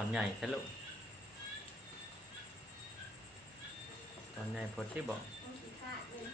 อนใหญ่แค่ลูกตอนใหญ่พอที่บอก ต้องขี้ขาดเลย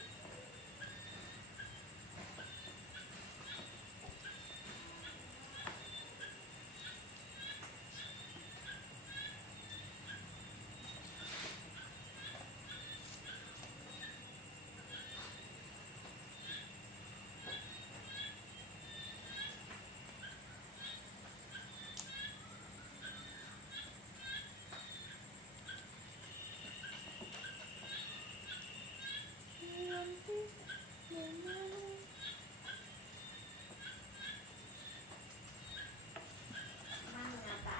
มันหน้าตา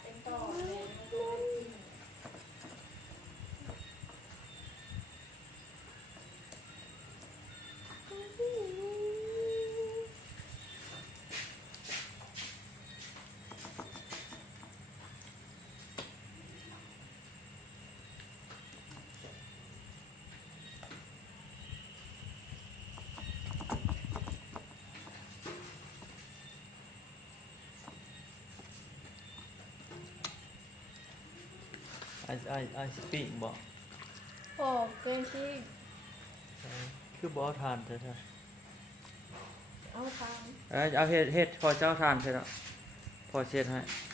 เป็นต่อเลยมันดูไม่จริง ไอสปีกบอก โอ้เกินที่ คือบอทานใช่ไหม เอาทาง เอาเฮ็ดพอเจ้าทานใช่แล้วพอเช็ดให้